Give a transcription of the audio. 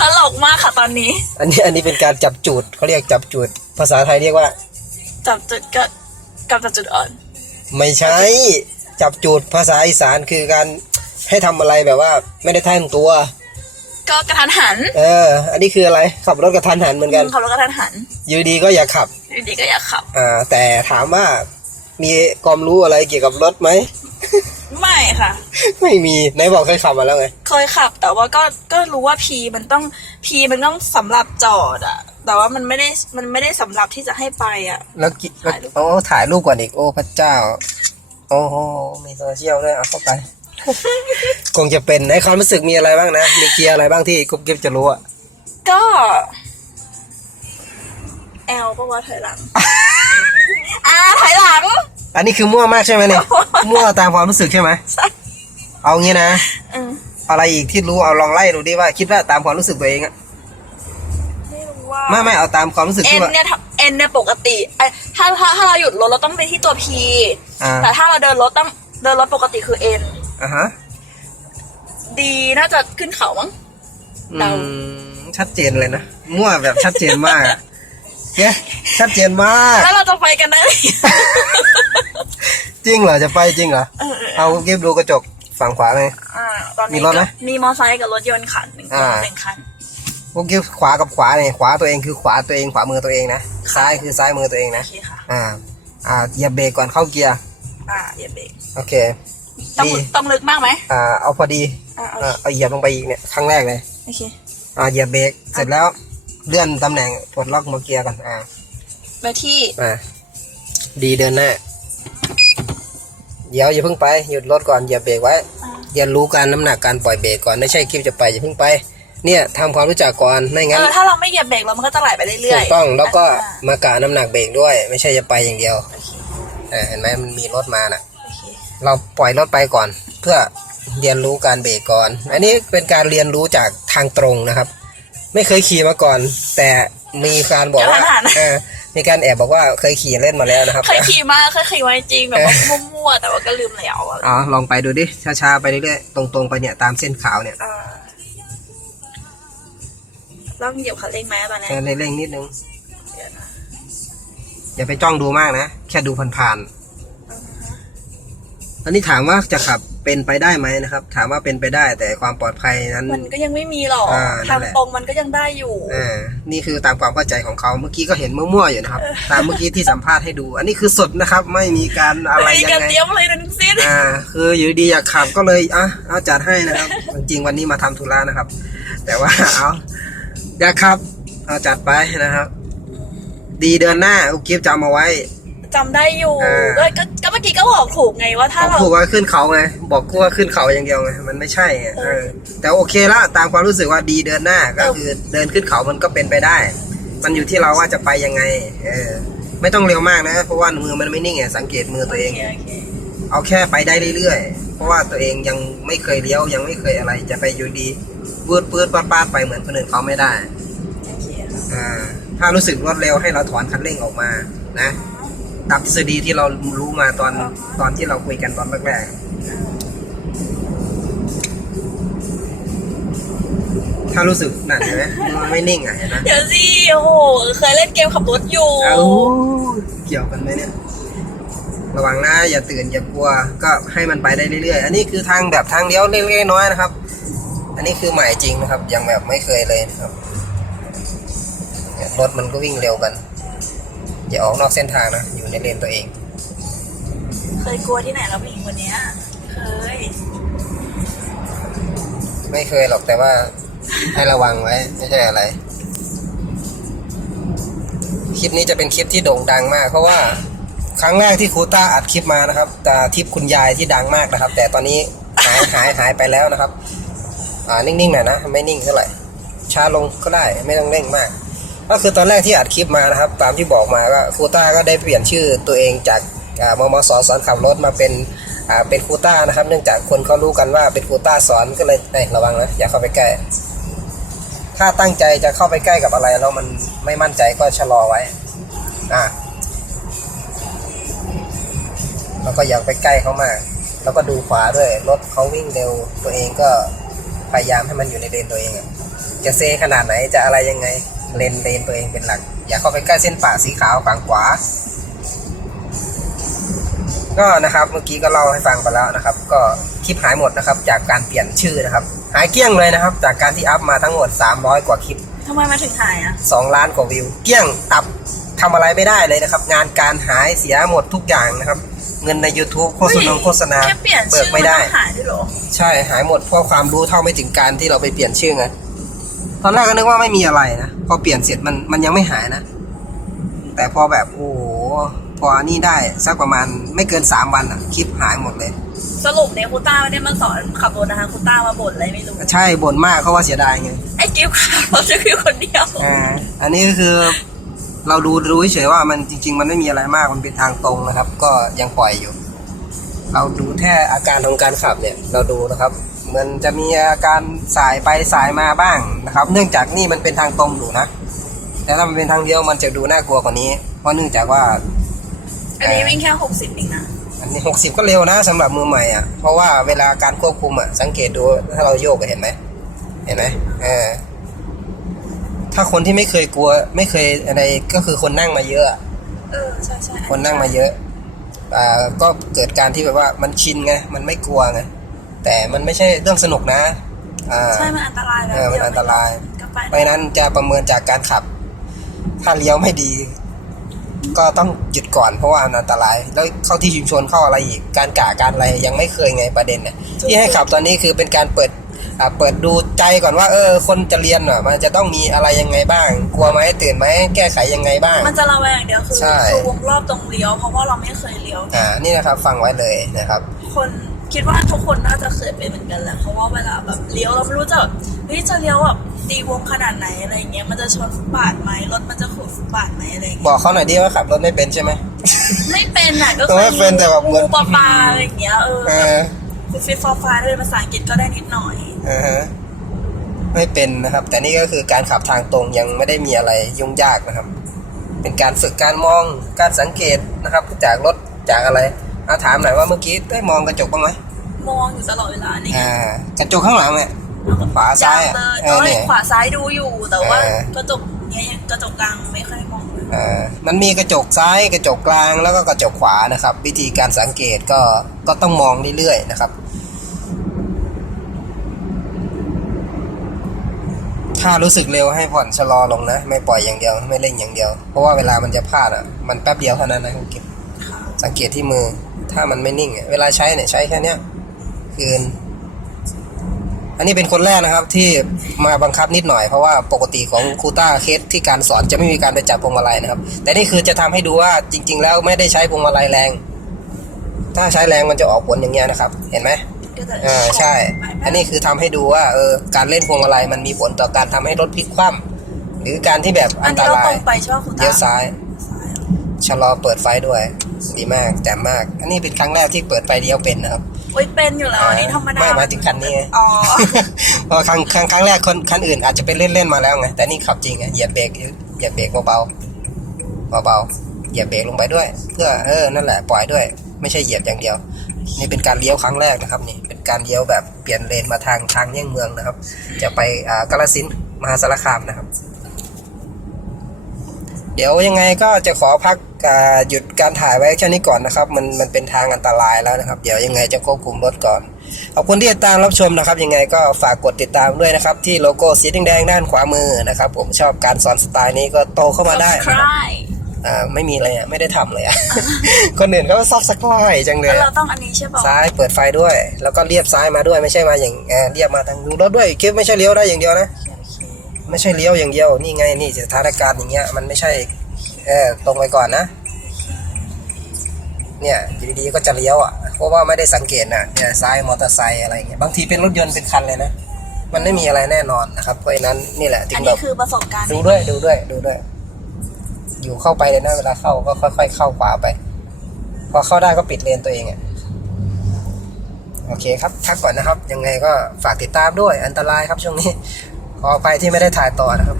ตลกมากค่ะตอนนี้ อันนี้อันนี้เป็นการจับจูดเขาเรียกจับจูด ภาษาไทยเรียกว่า จับจุดก็กับจับจุดอ่อน ไม่ใช่ จับจูดภาษาอีสานคือการให้ทำอะไรแบบว่า ไม่ได้ทั้งตัว ก็กระทันหันเออ อันนี้คืออะไรขับรถกระทันหันเหมือนกัน ขับรถกระทันหันอยู่ดีก็อย่าขับ อยู่ดีก็อยากขับ อ่าแต่ถามว่ามีความรู้อะไรเกี่ยวกับรถไหมไม่ ค่ะ ไม่มีไหนบอกเคยขับมาแล้วไง เคยขับ แต่ว่าก็ก็รู้ว่าพีมันต้องพีมันต้องสำหรับจอดอะแต่ว่ามันไม่ได้มันไม่ได้สำหรับที่จะให้ไปอะแล้วกิถ่ายรูปโอ้ถ่ายรูปก่อนอีกโอ้พระเจ้า โอ้โหมีโซเชียลด้วยเอาเข้าไป คงจะเป็นในความรู้สึกมีอะไรบ้างนะ มีเกียร์อะไรบ้างที่กุ๊บกิ๊บจะรู้อะก็แอลปะวะถอยหลังอ่าถอยหลัง อันนี้คือมั่วมากใช่ไหมเนี่ย มั่วตามความรู้สึกใช่ไหมใช่ เอางี้นะอืมอะไรอีกที่รู้เอาลองไล่ดูดิว่า คิดว่าตามความรู้สึกตัวเองอะไม่รู้ว่าไม่ไม่เอาตามความรู้สึกเอ็ที่นว่า เนี่ยถ้าเอ็นเนี่ยปกติไอ้ถ้าถ้าถ้าเราหยุดรถเราต้องไปที่ตัวพีอ่า แต่ถ้าเราเดินรถต้องเดินรถปกติคือเอ็นอะฮะดีน่าจะขึ้นเขามั้ง อืเดา มชัดเจนเลยนะมั่วแบบชัดเจนมากอะเนี่ยชัดเจนมาก แล้วเราจะไปกันได้ จริงเหรอจะไปจริงเหรอ เออเออเอาเก็บดูกระจก ฝั่งขวาไหม อ่าตอนนี้มีรถไหมก็มีมอไซค์กับรถยนต์คันหนึ่งอ่า หนึ่งคัน พวกเก็บขวากับขวาเนี่ยขวาตัวเองคือขวาตัวเองขวามือตัวเองนะซ้ายคือซ้ายมือตัวเองโอนะเคค่ะ อ่า อ่าเหยียบเบรกก่อนเข้าเกียร์อ่าอย่าเบรกโอเค ต้องดี ต้องลึกมากไหมอ่าเอาพอดีอ่าโออ่าเคเอาเหยียบลงไปอีกเนี่ยครั้งแรกเลยโอเคอ่าเหยียบเบรกเสร็จแล้วเลื่อนตำแหน่งปลดล็อกมือเกียร์ก่อนอ่าไปที่อ่าดีเดินหน้า เดี๋ยวอย่าเพิ่งไปหยุดรถก่อนเหยียบเบรกไว้อ่าเรียนรู้การน้ำหนักการปล่อยเบรกก่อนไม่ใช่คลิปจะไปอย่าเพิ่งไป เนี่ยทำความรู้จักก่อนไม่เองั้นอถ้าเราไม่เหยียบเบรกเรามันก็จะไหลไปเรื่ถูอยกๆต้องแล้วก็อ่ามากะน้ำหนักเบรกด้วย ไม่ใช่จะไปอย่างเดียวโอเคอ่าเห็นไหมมันมีรถมาน่ะ โอเคเราปล่อยรถไปก่อน เพื่อเรียนรู้การเบรกก่อน อันนี้เป็นการเรียนรู้จากทางตรงนะครับ ไม่เคยขี่มาก่อน แต่มีการบอกว่าเออ มีการแอบบอกว่าเคยขี่เล่นมาแล้วนะครับ เคยขี่มาเคยขี่ไว้จริงแบบว่ามั่วๆแต่ว่าก็ลืมแล้วอะอ๋อลองไปดูดิช้าๆไปเรื่อยๆตรงๆไปเนี่ยตามเส้นขาวเนี่ยอ่าต้องเหยียบคันเร่งไหมตอนเนี้ยเออเร่งๆนิดนึง เดี๋ยวนะอย่าไปจ้องดูมากนะ แค่ดูผ่านๆ อันนี้ถามว่าจะขับเป็นไปได้ไหมนะครับ ถามว่าเป็นไปได้แต่ความปลอดภัยนั้น มันก็ยังไม่มีหรอกอ่านั่ทานงแหละ ตรงมันก็ยังได้อยู่ อ่านี่คือตามความเข้าใจของเขาเมื่อกี้ก็เห็นมั่วๆอยู่นะครับ ตามเมื่อกี้ที่สัมภาษณ์ให้ดู อันนี้คือสดนะครับ ไม่มีการอะไรไม่มียัการงไง เตรียมอะไรทั้งสิ้น อ่า คืออยู่ดีอยากขับก็เลยอะเอาจัดให้นะครับ จริงๆวันนี้มาทำธุระนะครับ แต่ว่า เอาอยากขับ เอาจัดไปนะครับ ดีเดินหน้าอุกกิฟจำเอาไว้ จำได้อยู่อ่า ก็ก็ก็เมื่อกี้ก็บอกถูกไงว่าถ้าผมเราถูกว่าขึ้นเขาไงบอกกูว่าขึ้นเขาอย่างเดียวไงมันไม่ใช่ไงเออแต่โอเคละตามความรู้สึกว่าดีเดินหน้าก็คือเดินขึ้นเขามันก็เป็นไปได้ มันอยู่ที่เราว่าจะไปยังไง เออ ไม่ต้องเร็วมากนะเพราะว่ามือมันไม่นิ่งไงสังเกตมือตัวเองโอเคโอเคเอาแค่ไปได้เรื่อยๆเพราะว่าตัวเองยังไม่เคยเลี้ยวยังไม่เคยอะไร จะไปอยู่ดีปืดปืดปาดปาดไปเหมือนคนอื่นเขาไม่ได้โอเคค่ะอ่าถ้ารู้สึกรวดเร็วให้เราถอนคันเร่งออกมานะ ตามทฤษฎีที่เรารู้มาตอนตอนที่เราคุยกันตอนแรกๆ ถ้ารู้สึกนั่นเห็นไหมมันไม่นิ่งอะเห็นไหมเดี๋ยวสิโอ้โหเคยเล่นเกมขับรถอยู่เอาเกี่ยวกันไหมเนี่ย ระวังนะอย่าตื่นอย่ากลัว ก็ให้มันไปได้เรื่อยๆ อันนี้คือทางแบบทางเลี้ยวเล็กๆน้อยๆนะครับ อันนี้คือใหม่จริงนะครับ ยังแบบไม่เคยเลยนะครับเนี่ยรถมันก็วิ่งเร็วกัน อย่าออกนอกเส้นทางนะ อยู่ในเลนตัวเอง เคยกลัวที่ไหนแล้วผู้หญิงคนเนี้ยเคย ไม่เคยหรอกแต่ว่า ให้ระวังไว้ ไม่ใช่อะไร คลิปนี้จะเป็นคลิปที่โด่งดังมาก เพราะว่าครั้งแรกที่ครูต้าอัดคลิปมานะครับแต่ทริปคุณยายที่ดังมากนะครับ แต่ตอนนี้หายหายหายไปแล้วนะครับ อ่านิ่งๆหน่อยนะ ไม่นิ่งเท่าไหร่ช้าลงก็ได้ไม่ต้องเร่งมาก ก็คือตอนแรกที่อัดคลิปมานะครับ ตามที่บอกมาก็ครูต้าก็ได้เปลี่ยนชื่อตัวเองจากมมสสอนขับรถมาเป็นอ่าเป็นครูต้านะครับ เนื่องจากคนเขารู้กันว่าเป็นครูต้าสอนก็เลยเอ้ยระวังนะอย่าเข้าไปใกล้ ถ้าตั้งใจจะเข้าไปใกล้กับอะไรแล้วมันไม่มั่นใจก็ชะลอไว้อ่าแล้วก็อย่าไปใกล้เขามาก แล้วก็ดูขวาด้วยรถเขาวิ่งเร็วตัวเองก็พยายามให้มันอยู่ในเลนตัวเองจะเซขนาดไหนจะอะไรยังไง เลนเลนตัวเองเป็นหลัก อย่าเข้าไปใกล้เส้นป่าสีขาวฝั่งขวา ก็นะครับเมื่อกี้ก็เล่าให้ฟังไปแล้วนะครับ ก็คลิปหายหมดนะครับ จากการเปลี่ยนชื่อนะครับ หายเกลี้ยงเลยนะครับ จากการที่อัพมาทั้งหมด 300 กว่าคลิปทำไมมาถึงหายอะ2ล้านกว่าวิว เกลี้ยงตับทำอะไรไม่ได้เลยนะครับ งานการหายเสียหมดทุกอย่างนะครับ เงินใน YouTube โฆษณาโฆษณาแค่เปลี่ยนเบิชื่กอไม่ได้นต้องหายด้วยเหรอใช่หายหมดเพราะความรู้เท่าไม่ถึงการที่เราไปเปลี่ยนชื่อไง ตอนแรกก็นึกว่าไม่มีอะไรนะพอเปลี่ยนเสร็จมันมันยังไม่หายนะ แต่พอแบบโอ้โหพออันนี้ได้สักประมาณไม่เกินสามวันอะคลิปหายหมดเลย สรุปเนี่ยคุณต้าไม่ได้มาสอนขับรถนะคะคุณต้ามาบ่นอะไรไม่รู้ใช่บ่นมากเขาว่าเสียดายไงไอ้กิ๊บขับรถจะคือคนเดียวอ่าอันนี้ก็คือเราดูรู้เฉยๆว่ามันจริง ๆ มันไม่มีอะไรมากมันเป็นทางตรงนะครับ ก็ยังปล่อยอยู่ เราดูแค่อาการของการขับเนี่ย เราดูนะครับ มันจะมีอาการสายไปสายมาบ้างนะครับ เนื่องจากนี่มันเป็นทางตรงอยู่นะ แต่ถ้ามันเป็นทางเดียวมันจะดูน่ากลัวกว่านี้ เพราะเนื่องจากว่า อันนี้วิ่งแค่หกสิบเองนะอันนี้หกสิบก็เร็วนะสำหรับมือใหม่อะเพราะว่าเวลาการควบคุมอะสังเกตดูถ้าเราโยกอะเห็นไหมเห็นไหมเออถ้าคนที่ไม่เคยกลัว ไม่เคยอะไรก็คือคนนั่งมาเยอะอะเออใช่ใช่คนนั่งมาเยอะ อ่าก็เกิดการที่แบบว่ามันชินไงมันไม่กลัวไง แต่มันไม่ใช่เรื่องสนุกนะอ่าใช่มันอันตรายแบบเออมันอันตรายก็ไปเพราะฉะนั้นจะประเมินจากการขับ ถ้าเลี้ยวไม่ดี ก็ต้องหยุดก่อนเพราะว่ามันอันตราย แล้วเข้าที่ชุมชนเข้าอะไรอีก การกะการอะไรยังไม่เคยไงประเด็นเนี่ยที่ให้ขับตอนนี้คือเป็นการเปิดอ่าเปิดดูใจก่อนว่า เออ คนจะเรียนอะมันจะต้องมีอะไรยังไงบ้าง กลัวไหมตื่นไหมแก้ไขยังไงบ้าง มันจะระแวงอย่างเดียวคือใช่คือวงรอบตรงเลี้ยวเพราะว่าเราไม่เคยเลี้ยวอ่านี่นะครับ ฟังไว้เลยนะครับ คน คิดว่าทุกคนน่าจะเคยเป็นเหมือนกันแหละเพราะว่าเวลาแบบเลี้ยวเราไม่รู้จะแบบเฮ้ยจะเลี้ยวแบบตีวงขนาดไหนอะไรเงี้ยมันจะชนฟุตบาทไหมรถมันจะขูดฟุตบาทไหมอะไรบเงี้ยอกเขาหน่อยดิว่าขับรถไม่เป็นใช่ไหมไม่เป็นอะก็เออไม่เป็นแต่แบบเหมือนงูปลาปลาอะไรอย่างเงี้ยเออเออคือฟิตฟอร์ฟาด้วยภาษาอังกฤษก็ได้นิดหน่อยอ่าฮะไม่เป็นนะครับ แต่นี่ก็คือการขับทางตรงยังไม่ได้มีอะไรยุ่งยากนะครับ เป็นการฝึกการมองการสังเกตนะครับ จากรถจากอะไร อาถามหน่อยว่าเมื่อกี้ได้มองกระจกบ้างไหมมองอยู่ตลอดเวลานี่อ่ากระจกข้างหลังเนี่ยขวาซ้ายอะเลยเอเอออเนี่ยขวาซ้ายดูอยู่แต่ว่าเออกระจกเนี้ยยังกระจกกลางไม่ค่อยมองเลยอ่ามันมีกระจกซ้ายกระจกกลางแล้วก็กระจกขวานะครับ วิธีการสังเกตก็ก็ต้องมองเรื่อยๆนะครับ ถ้ารู้สึกเร็วให้ผ่อนชะลอลงนะ ไม่ปล่อยอย่างเดียวไม่เร่งอย่างเดียว เพราะว่าเวลามันจะพลาดอะมันแป๊บเดียวเท่านั้นนะคุณกิฟค่ะสังเกตที่มือ ถ้ามันไม่นิ่งอะเวลาใช้เนี่ยใช้แค่เนี้ยคืน อันนี้เป็นคนแรกนะครับ ที่มาบังคับนิดหน่อยเพราะว่าปกติของครูต้าเคสที่การสอนจะไม่มีการไปจับพวงมาลัยนะครับ แต่นี่คือจะทำให้ดูว่าจริง ๆ แล้วไม่ได้ใช้พวงมาลัยแรง ถ้าใช้แรงมันจะออกผลอย่างเงี้ยนะครับ เห็นไหมก็จะอ่าใช่ไปไปอันนี้คือทำให้ดูว่าเออการเล่นพวงมาลัยมันมีผลต่อการทำให้รถพลิกคว่ำหรือการที่แบบอัอันนตนี้เราราตรยงไปใช่ไหมคุณตาเลี้ยวซ้ายซ้ายเหรอ ชะลอเปิดไฟด้วย ดีมากแจ่มมาก อันนี้เป็นครั้งแรกที่เปิดไฟเลี้ยวเป็นนะครับโอ้ยเป็นอยู่แล้วอันนี้ธรรมดาไม่หมายถึงคันนี้ไงอ๋อเพราะครั้งครั้งครั้งแรกคนคันอื่นอาจจะเป็นเล่นเล่นๆมาแล้วไงแต่นี่ขับจริงไงเหยียบเบรกเหยียบเบรกเบาๆเบาๆเหยียบเบรกลงไปด้วย เพื่อเออนั่นแหละปล่อยด้วย ไม่ใช่เหยียบอย่างเดียว นี่เป็นการเลี้ยวครั้งแรกนะครับนี่เป็นการเลี้ยวแบบเปลี่ยนเลนมาทางทางเลี่ยงเมืองนะครับ จะไปอ่ากาฬสินธุ์มหาสารคามนะครับ เดี๋ยวยังไงก็จะขอพักอ่า หยุดการถ่ายไว้แค่นี้ก่อนนะครับ มันมันเป็นทางอันตรายแล้วนะครับ เดี๋ยวยังไงจะควบคุมรถก่อนขอบคุณที่ติดตามรับชมนะครับ ยังไงก็ฝากกดติดตามด้วยนะครับ ที่โลโก้สีแดงๆด้านขวามือนะครับ ผมชอบการสอนสไตล์นี้ก็โตเข้ามาได้นะครับ Subscribe อ่าไม่มีเลยอะไม่ได้ทำเลยอะคนอื่นเขาซับสไครต์จังเลแล้วยเราอะต้องอันนี้ใช่ป่ะซ้ายเปิดไฟด้วย แล้วก็เรียบซ้ายมาด้วยไม่ใช่มาอย่างเอ่อเรียบมาทางดูรถด้วยคลิปไม่ใช่เลี้ยวได้อย่างเดียวนะโอเคไม่ใช่เลี้ยวอย่างเดียวนี่ไงนี่สถานการณ์อย่างเงี้ยมันไม่ใช่ เออตรงไปก่อนนะ เนี่ยอยู่ดีๆก็จะเลี้ยวอะ เพราะว่าไม่ได้สังเกตนะเนี่ยซ้ายมอเตอร์ไซค์อะไรเงี้ย บางทีเป็นรถยนต์เป็นคันเลยนะ มันไม่มีอะไรแน่นอนนะครับ เพราะฉะนั้นนี่แหละถึอันงแบนี้บคือประสบการณ์ดูด้วยดูด้วยดูด้วย อยู่เข้าไปเลยนะเวลาเข้าก็ค่อย ๆ เข้าขวาไป พอเข้าได้ก็ปิดเลนตัวเองอะ โอเคครับพักก่อนนะครับ ยังไงก็ฝากติดตามด้วย อันตรายครับช่วงนี้ ขออภัยที่ไม่ได้ถ่ายต่อนะครับ